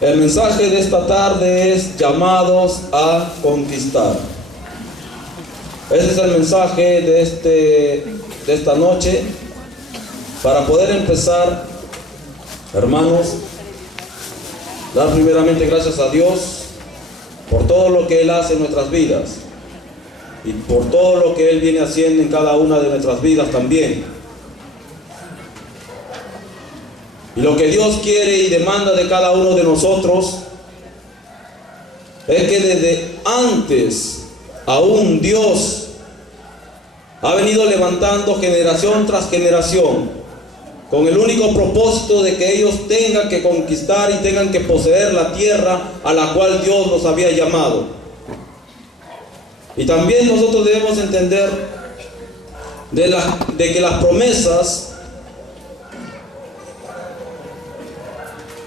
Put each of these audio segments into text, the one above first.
El mensaje de esta tarde es llamados a conquistar. Ese es el mensaje de esta noche. Para poder empezar, hermanos, dar primeramente gracias a Dios por todo lo que Él hace en nuestras vidas y por todo lo que Él viene haciendo en cada una de nuestras vidas también. Y lo que Dios quiere y demanda de cada uno de nosotros es que desde antes aún Dios ha venido levantando generación tras generación con el único propósito de que ellos tengan que conquistar y tengan que poseer la tierra a la cual Dios los había llamado. Y también nosotros debemos entender de que las promesas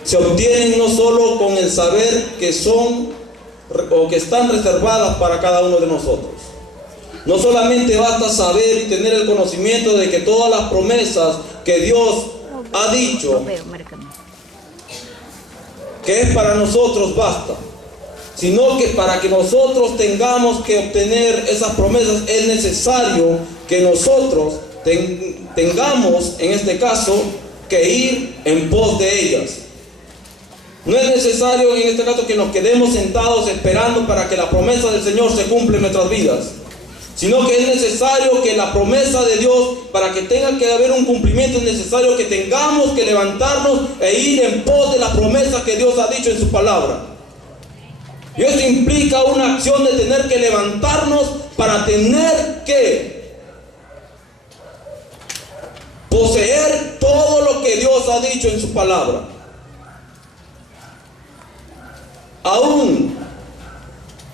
se obtienen no solo con el saber que son o que están reservadas para cada uno de nosotros. No solamente basta saber y tener el conocimiento de que todas las promesas que Dios ha dicho que es para nosotros basta, sino que para que nosotros tengamos que obtener esas promesas es necesario que nosotros tengamos, en este caso, que ir en pos de ellas. No es necesario en este caso que nos quedemos sentados esperando para que la promesa del Señor se cumpla en nuestras vidas, sino que es necesario que la promesa de Dios, para que tenga que haber un cumplimiento, es necesario que tengamos que levantarnos e ir en pos de la promesa que Dios ha dicho en su palabra. Y esto implica una acción de tener que levantarnos para tener que poseer todo lo que Dios ha dicho en su palabra. Aún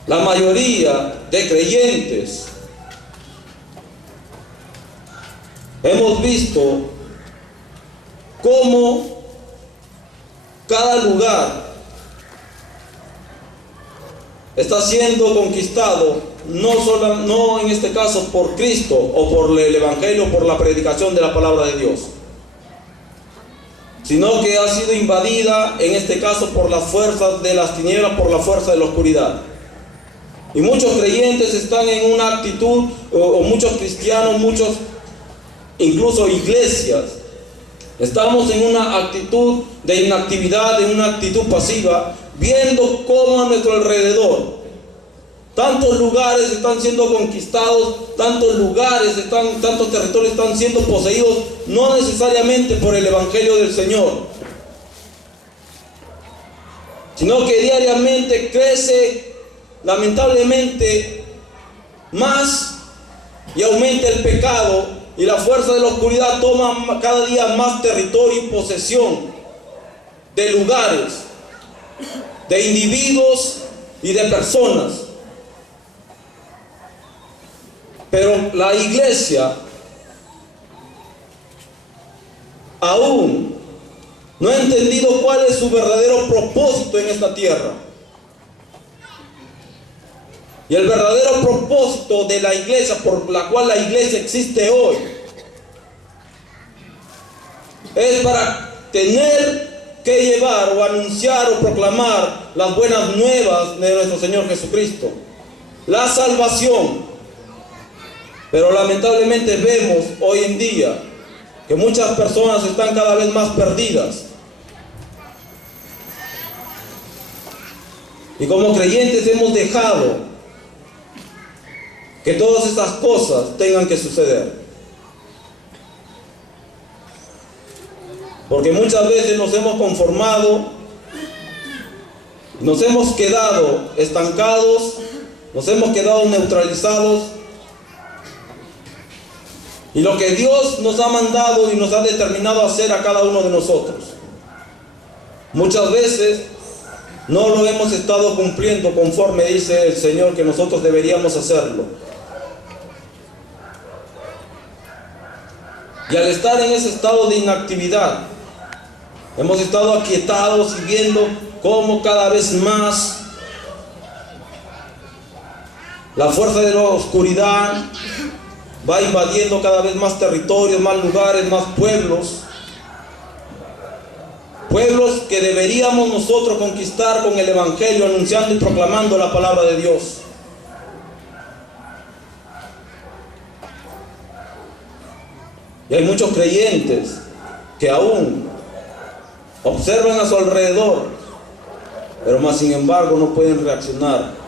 la mayoría de creyentes hemos visto cómo cada lugar está siendo conquistado, no en este caso por Cristo o por el Evangelio, por la predicación de la palabra de Dios, sino que ha sido invadida, en este caso, por las fuerzas de las tinieblas, por la fuerza de la oscuridad. Y muchos creyentes están en una actitud, o muchos cristianos, muchos, incluso iglesias, estamos en una actitud de inactividad, en una actitud pasiva, viendo cómo a nuestro alrededor tantos lugares están siendo conquistados, tantos territorios están siendo poseídos, no necesariamente por el Evangelio del Señor, sino que diariamente crece, lamentablemente, más y aumenta el pecado, y la fuerza de la oscuridad toma cada día más territorio y posesión de lugares, de individuos y de personas. Pero la iglesia aún no ha entendido cuál es su verdadero propósito en esta tierra. Y el verdadero propósito de la iglesia, por la cual la iglesia existe hoy, es para tener que llevar o anunciar o proclamar las buenas nuevas de nuestro Señor Jesucristo, la salvación. Pero lamentablemente vemos hoy en día que muchas personas están cada vez más perdidas. Y como creyentes hemos dejado que todas estas cosas tengan que suceder. Porque muchas veces nos hemos conformado, nos hemos quedado estancados, nos hemos quedado neutralizados. Y lo que Dios nos ha mandado y nos ha determinado hacer a cada uno de nosotros, muchas veces no lo hemos estado cumpliendo conforme dice el Señor que nosotros deberíamos hacerlo. Y al estar en ese estado de inactividad, hemos estado aquietados y viendo cómo cada vez más la fuerza de la oscuridad va invadiendo cada vez más territorios, más lugares, más pueblos. pueblos que deberíamos nosotros conquistar con el Evangelio, anunciando y proclamando la palabra de Dios. Y hay muchos creyentes que aún observan a su alrededor, pero más sin embargo no pueden reaccionar.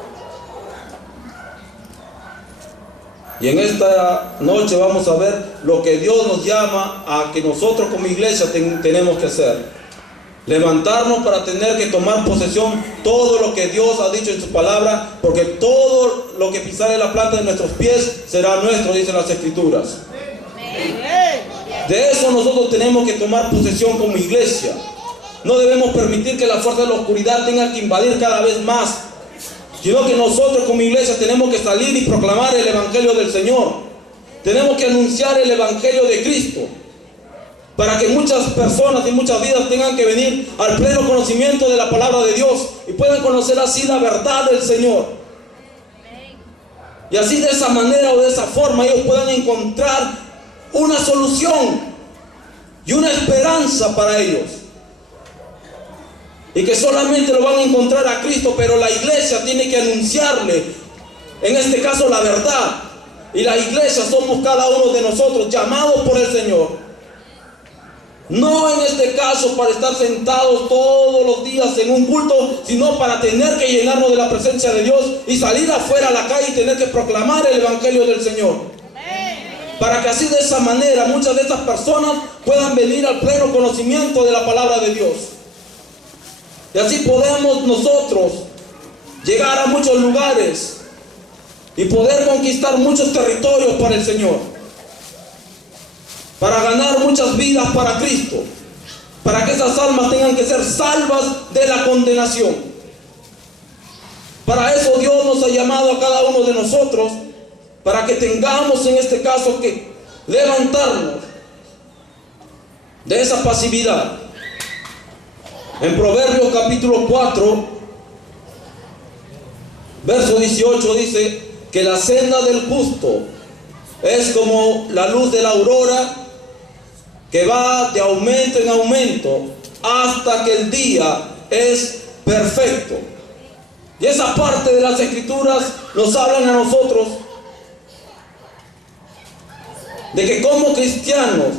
Y en esta noche vamos a ver lo que Dios nos llama a que nosotros como iglesia tenemos que hacer. Levantarnos para tener que tomar posesión todo lo que Dios ha dicho en su palabra, porque todo lo que pisare la planta de nuestros pies será nuestro, dicen las Escrituras. De eso nosotros tenemos que tomar posesión como iglesia. No debemos permitir que la fuerza de la oscuridad tenga que invadir cada vez más, sino que nosotros como iglesia tenemos que salir y proclamar el Evangelio del Señor. Tenemos que anunciar el Evangelio de Cristo, para que muchas personas y muchas vidas tengan que venir al pleno conocimiento de la palabra de Dios y puedan conocer así la verdad del Señor. Y así de esa manera o de esa forma ellos puedan encontrar una solución y una esperanza para ellos. Y que solamente lo van a encontrar a Cristo, pero la iglesia tiene que anunciarle, en este caso, la verdad. Y la iglesia somos cada uno de nosotros, llamados por el Señor. No en este caso para estar sentados todos los días en un culto, sino para tener que llenarnos de la presencia de Dios y salir afuera a la calle y tener que proclamar el Evangelio del Señor. Para que así de esa manera muchas de estas personas puedan venir al pleno conocimiento de la palabra de Dios. Y así podemos nosotros llegar a muchos lugares y poder conquistar muchos territorios para el Señor, para ganar muchas vidas para Cristo, para que esas almas tengan que ser salvas de la condenación. Para eso Dios nos ha llamado a cada uno de nosotros, para que tengamos en este caso que levantarnos de esa pasividad. En Proverbios capítulo 4, verso 18 dice que la senda del justo es como la luz de la aurora, que va de aumento en aumento hasta que el día es perfecto. Y esa parte de las Escrituras nos hablan a nosotros de que como cristianos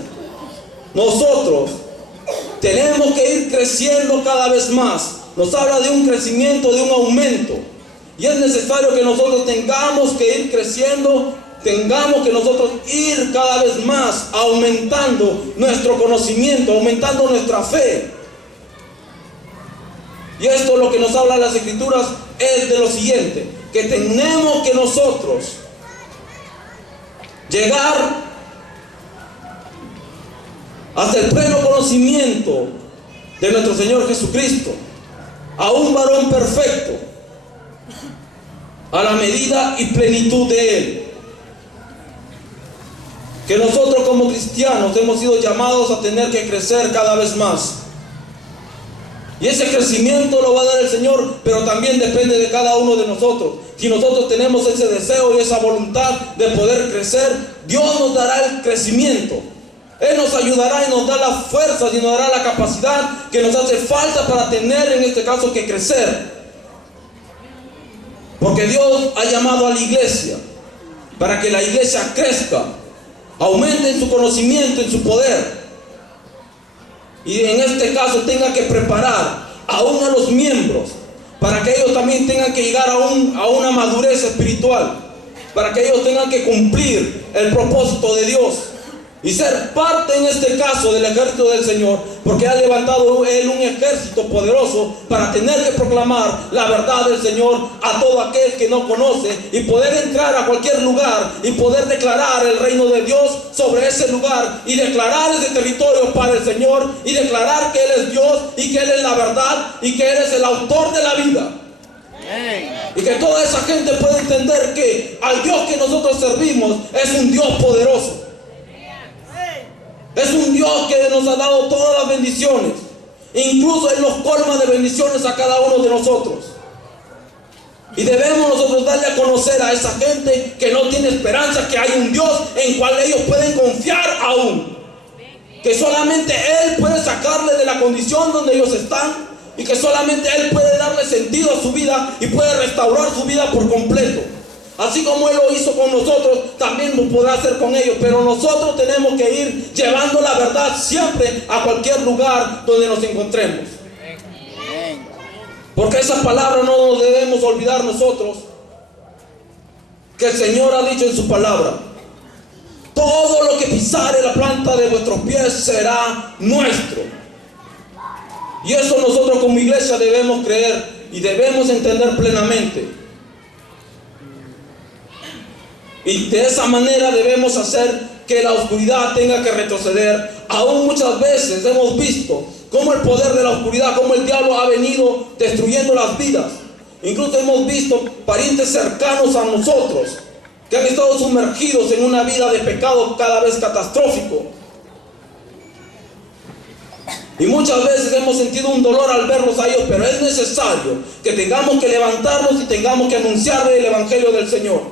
nosotros tenemos que ir creciendo cada vez más. Nos habla de un crecimiento, de un aumento. Y es necesario que nosotros tengamos que ir creciendo, tengamos que nosotros ir cada vez más aumentando nuestro conocimiento, aumentando nuestra fe. Y esto lo que nos habla las Escrituras es de lo siguiente, que tenemos que nosotros llegar hasta el pleno conocimiento de nuestro Señor Jesucristo, a un varón perfecto, a la medida y plenitud de Él. Que nosotros como cristianos hemos sido llamados a tener que crecer cada vez más. Y ese crecimiento lo va a dar el Señor, pero también depende de cada uno de nosotros. Si nosotros tenemos ese deseo y esa voluntad de poder crecer, Dios nos dará el crecimiento. Él nos ayudará y nos da las fuerzas y nos dará la capacidad que nos hace falta para tener en este caso que crecer. Porque Dios ha llamado a la iglesia para que la iglesia crezca, aumente en su conocimiento, en su poder. Y en este caso tenga que preparar aún a los miembros para que ellos también tengan que llegar a una madurez espiritual, para que ellos tengan que cumplir el propósito de Dios y ser parte en este caso del ejército del Señor, porque ha levantado Él un ejército poderoso para tener que proclamar la verdad del Señor a todo aquel que no conoce y poder entrar a cualquier lugar y poder declarar el reino de Dios sobre ese lugar y declarar ese territorio para el Señor y declarar que Él es Dios y que Él es la verdad y que Él es el autor de la vida. Y que toda esa gente pueda entender que al Dios que nosotros servimos es un Dios poderoso. Es un Dios que nos ha dado todas las bendiciones. Incluso Él nos colma de bendiciones a cada uno de nosotros. Y debemos nosotros darle a conocer a esa gente que no tiene esperanza, que hay un Dios en cual ellos pueden confiar aún. que solamente Él puede sacarle de la condición donde ellos están, y que solamente Él puede darle sentido a su vida y puede restaurar su vida por completo. Así como Él lo hizo con nosotros, también lo podrá hacer con ellos. Pero nosotros tenemos que ir llevando la verdad siempre a cualquier lugar donde nos encontremos. Porque esa palabra no nos debemos olvidar nosotros, que el Señor ha dicho en su palabra: todo lo que pisare la planta de vuestros pies será nuestro. Y eso nosotros como iglesia debemos creer y debemos entender plenamente. Y de esa manera debemos hacer que la oscuridad tenga que retroceder. Aún muchas veces hemos visto cómo el poder de la oscuridad, cómo el diablo ha venido destruyendo las vidas. Incluso hemos visto parientes cercanos a nosotros que han estado sumergidos en una vida de pecado cada vez catastrófico. Y muchas veces hemos sentido un dolor al verlos a ellos, pero es necesario que tengamos que levantarnos y tengamos que anunciarle el Evangelio del Señor.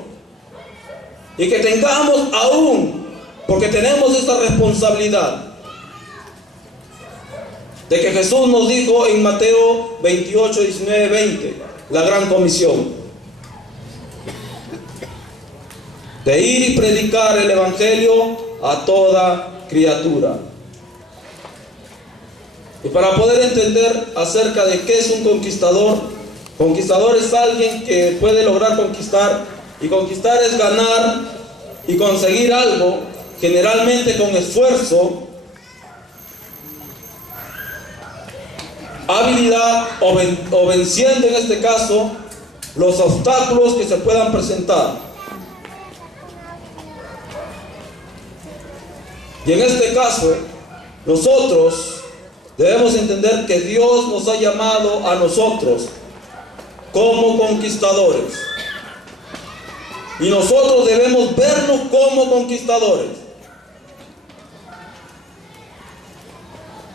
Y que tengamos aún, porque tenemos esta responsabilidad, de que Jesús nos dijo en Mateo 28, 19, 20, la gran comisión, de ir y predicar el Evangelio a toda criatura. Y para poder entender acerca de qué es un conquistador, conquistador es alguien que puede lograr conquistar, y conquistar es ganar y conseguir algo, generalmente con esfuerzo, habilidad o venciendo en este caso los obstáculos que se puedan presentar. Y en este caso nosotros debemos entender que Dios nos ha llamado a nosotros como conquistadores. Y nosotros debemos vernos como conquistadores.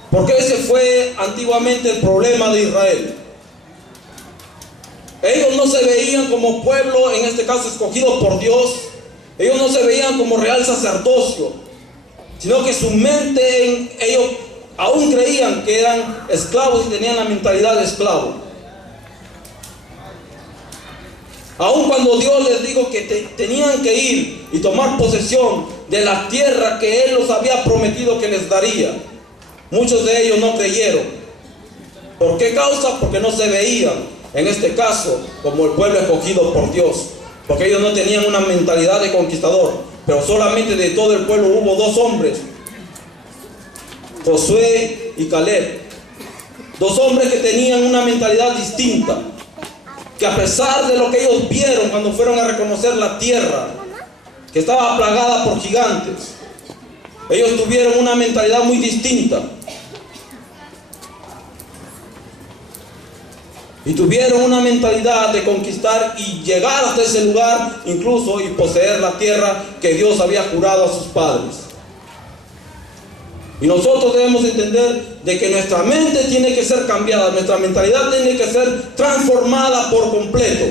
Porque ese fue antiguamente el problema de Israel. Ellos no se veían como pueblo, en este caso escogido por Dios. Ellos no se veían como real sacerdocio, sino que su mente, ellos aún creían que eran esclavos y tenían la mentalidad de esclavo. Aun cuando Dios les dijo que tenían que ir y tomar posesión de la tierra que Él los había prometido que les daría, muchos de ellos no creyeron. ¿Por qué causa? Porque no se veían, en este caso, como el pueblo escogido por Dios. Porque ellos no tenían una mentalidad de conquistador. Pero solamente de todo el pueblo hubo dos hombres, Josué y Caleb. Dos hombres que tenían una mentalidad distinta, que a pesar de lo que ellos vieron cuando fueron a reconocer la tierra, que estaba plagada por gigantes, ellos tuvieron una mentalidad muy distinta. Y tuvieron una mentalidad de conquistar y llegar hasta ese lugar, incluso, y poseer la tierra que Dios había jurado a sus padres. Y nosotros debemos entender de que nuestra mente tiene que ser cambiada, nuestra mentalidad tiene que ser transformada por completo.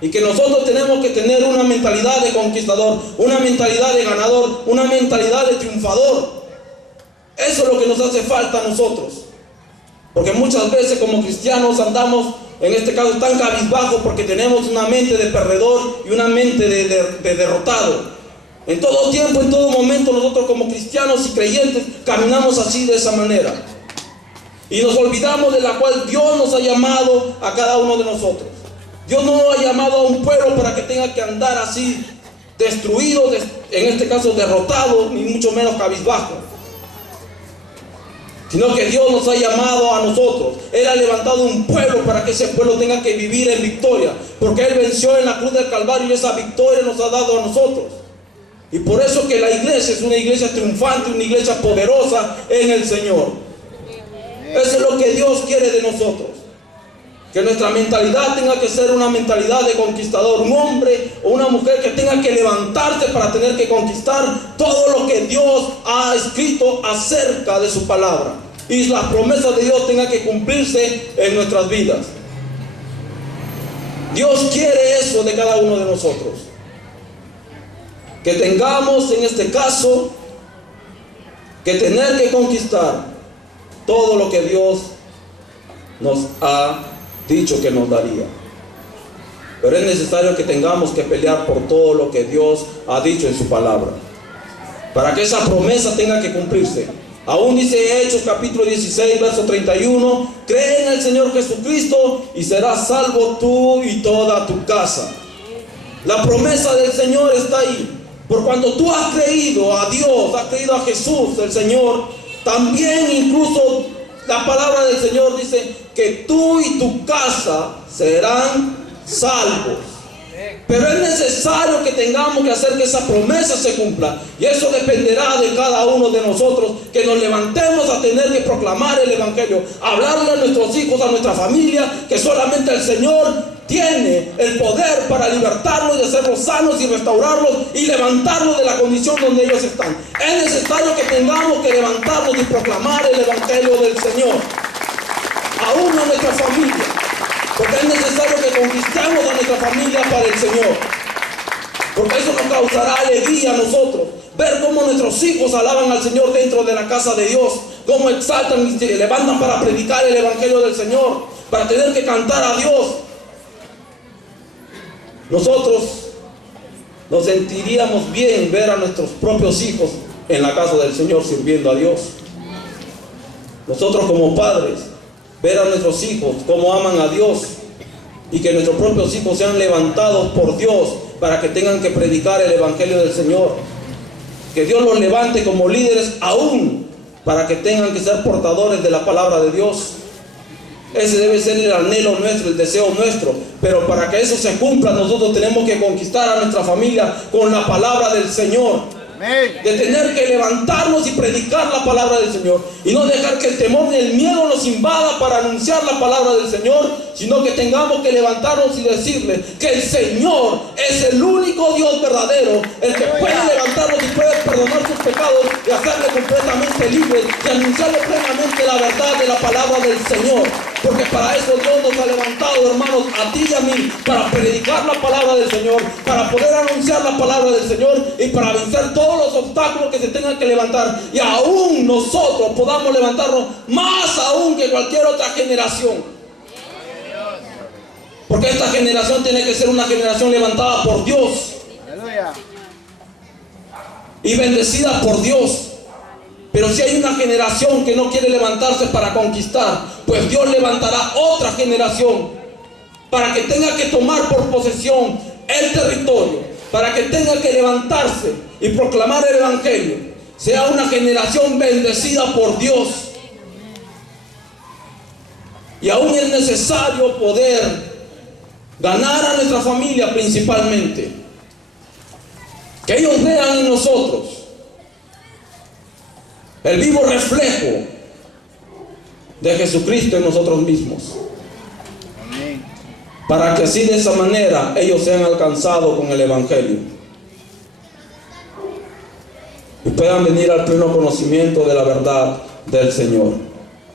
Y que nosotros tenemos que tener una mentalidad de conquistador, una mentalidad de ganador, una mentalidad de triunfador. Eso es lo que nos hace falta a nosotros. Porque muchas veces como cristianos andamos, en este caso, tan cabizbajos porque tenemos una mente de perdedor y una mente de derrotado. En todo tiempo, en todo momento, nosotros como cristianos y creyentes caminamos así, de esa manera. Y nos olvidamos de la cual Dios nos ha llamado a cada uno de nosotros. Dios no ha llamado a un pueblo para que tenga que andar así, destruido, en este caso derrotado, ni mucho menos cabizbajo. Sino que Dios nos ha llamado a nosotros. Él ha levantado un pueblo para que ese pueblo tenga que vivir en victoria. Porque Él venció en la cruz del Calvario y esa victoria nos ha dado a nosotros. Y por eso que la iglesia es una iglesia triunfante, una iglesia poderosa en el Señor. Eso es lo que Dios quiere de nosotros. Que nuestra mentalidad tenga que ser una mentalidad de conquistador. Un hombre o una mujer que tenga que levantarse para tener que conquistar todo lo que Dios ha escrito acerca de su palabra. Y las promesas de Dios tengan que cumplirse en nuestras vidas. Dios quiere eso de cada uno de nosotros. Que tengamos en este caso que tener que conquistar todo lo que Dios nos ha dicho que nos daría. Pero es necesario que tengamos que pelear por todo lo que Dios ha dicho en su palabra, para que esa promesa tenga que cumplirse. Aún dice Hechos capítulo 16, verso 31, cree en el Señor Jesucristo y serás salvo tú y toda tu casa. La promesa del Señor está ahí. Por cuando tú has creído a Dios, has creído a Jesús, el Señor, también incluso la palabra del Señor dice que tú y tu casa serán salvos. Pero es necesario que tengamos que hacer que esa promesa se cumpla. Y eso dependerá de cada uno de nosotros, que nos levantemos a tener que proclamar el Evangelio, hablarle a nuestros hijos, a nuestra familia, que solamente el Señor tiene el poder para libertarlos y hacerlos sanos y restaurarlos y levantarlos de la condición donde ellos están. Es necesario que tengamos que levantarnos y proclamar el Evangelio del Señor, aún a nuestra familia. Porque es necesario que conquistemos a nuestra familia para el Señor. Porque eso nos causará alegría a nosotros. Ver cómo nuestros hijos alaban al Señor dentro de la casa de Dios. Cómo exaltan y se levantan para predicar el Evangelio del Señor. Para tener que cantar a Dios. Nosotros nos sentiríamos bien ver a nuestros propios hijos en la casa del Señor sirviendo a Dios. Nosotros como padres, ver a nuestros hijos cómo aman a Dios y que nuestros propios hijos sean levantados por Dios para que tengan que predicar el Evangelio del Señor. Que Dios los levante como líderes aún para que tengan que ser portadores de la palabra de Dios. Ese debe ser el anhelo nuestro, el deseo nuestro. Pero para que eso se cumpla, nosotros tenemos que conquistar a nuestra familia con la palabra del Señor. De tener que levantarnos y predicar la palabra del Señor, y no dejar que el temor ni el miedo nos invada para anunciar la palabra del Señor, sino que tengamos que levantarnos y decirle que el Señor es el único Dios verdadero, el que puede levantarnos y puede perdonar sus pecados y hacerle completamente libres y anunciarle plenamente la verdad de la palabra del Señor. Porque para eso Dios nos ha levantado, hermanos, a ti y a mí, para predicar la palabra del Señor, para poder anunciar la palabra del Señor y para vencer todos los obstáculos que se tengan que levantar, y aún nosotros podamos levantarnos más aún que cualquier otra generación. Porque esta generación tiene que ser una generación levantada por Dios y bendecida por Dios. Pero si hay una generación que no quiere levantarse para conquistar, pues Dios levantará otra generación para que tenga que tomar por posesión el territorio, para que tenga que levantarse y proclamar el Evangelio. Sea una generación bendecida por Dios. Y aún es necesario poder ganar a nuestra familia principalmente. Que ellos vean en nosotros el vivo reflejo de Jesucristo en nosotros mismos. Amén. Para que así de esa manera ellos sean alcanzados con el Evangelio y puedan venir al pleno conocimiento de la verdad del Señor.